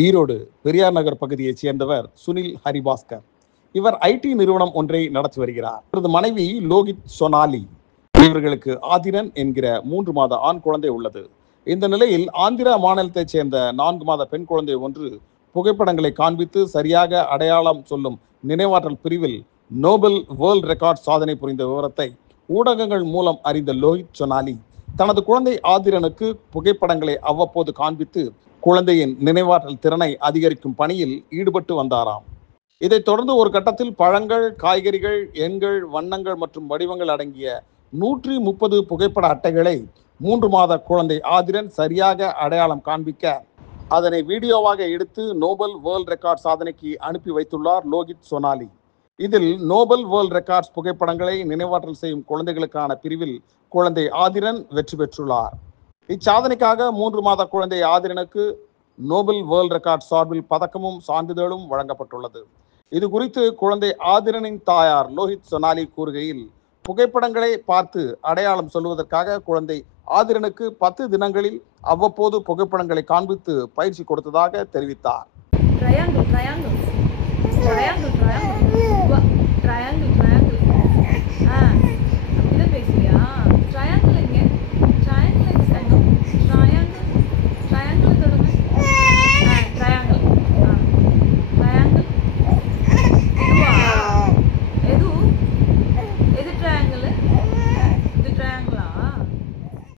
ஈரோடு பெரியார் நகர் பகுதியைச் சேர்ந்தவர் சுனில் ஹரிபாஸ்கர். இவர் ஐடி நிறுவனம் ஒன்றை நடத்தி வருகிறார். இவரது மனைவி லோகித் சொனாலி. இவர்களுக்கு ஆதிரன் என்கிற 3 மாத ஆண் குழந்தை உள்ளது. இந்த நிலையில் ஆந்திரா மாநிலத்தைச் சேர்ந்த 4 மாத பெண் குழந்தை ஒன்று புகைப்படங்களை காண்பித்து சரியாக அடையாளம் சொல்லும் நினைவாற்றல் பிரிவில் நோபல் வேர்ல்ட் ரெக்கார்ட் சாதனை புரிந்த விவரத்தை ஊடகங்கள் மூலம் அறிந்த லோகித் சொனாலி தனது குழந்தை ஆதிரனுக்கு புகைப்படங்களை அவ்வப்போது காண்பித்து குழந்தையின் நினைவாற்றல் திறனை அதிகரிக்கும் பணியில் ஈடுபட்டு வந்தாராம். இதைத் தொடர்ந்து ஒரு கட்டத்தில் பழங்கள், காய்கறிகள், எண்கள், வண்ணங்கள் மற்றும் வடிவங்கள் அடங்கிய 130 புகைப்பட அட்டைகளை 3 மாத குழந்தை ஆதிரன் சரியாக அடையாளம் காண்பிக்க அதனை வீடியோவாக எடுத்து நோபல் வேர்ல்ட் ரெக்கார்ட் சாதனைக்கு அனுப்பி வைத்துள்ளார் லோகித் சொனாலி. இதில் நோபல் வேர்ல்ட் ரெக்கார்ட்ஸ் புகைப்படங்களை நினைவாற்றல் செய்யும் குழந்தைகளுக்கான பிரிவில் குழந்தை ஆதிரன் வெற்றி பெற்றுள்ளார். இச்சாதனைக்காக 3 மாத குழந்தை ஆதிரனுக்கு நோபல் வேர்ல்ட் ரெக்கார்ட் சார்பில் பதக்கமும் சான்றிதழும் வழங்கப்பட்டுள்ளது. இது குறித்து குழந்தை ஆதிரனின் தாயார் லோகித் சொனாலி கூறுகையில், புகைப்படங்களை பார்த்து அடையாளம் சொல்வதற்காக குழந்தை ஆதிரனுக்கு 10 தினங்களில் அவ்வப்போது புகைப்படங்களை காண்பித்து பயிற்சி கொடுத்ததாக தெரிவித்தார்.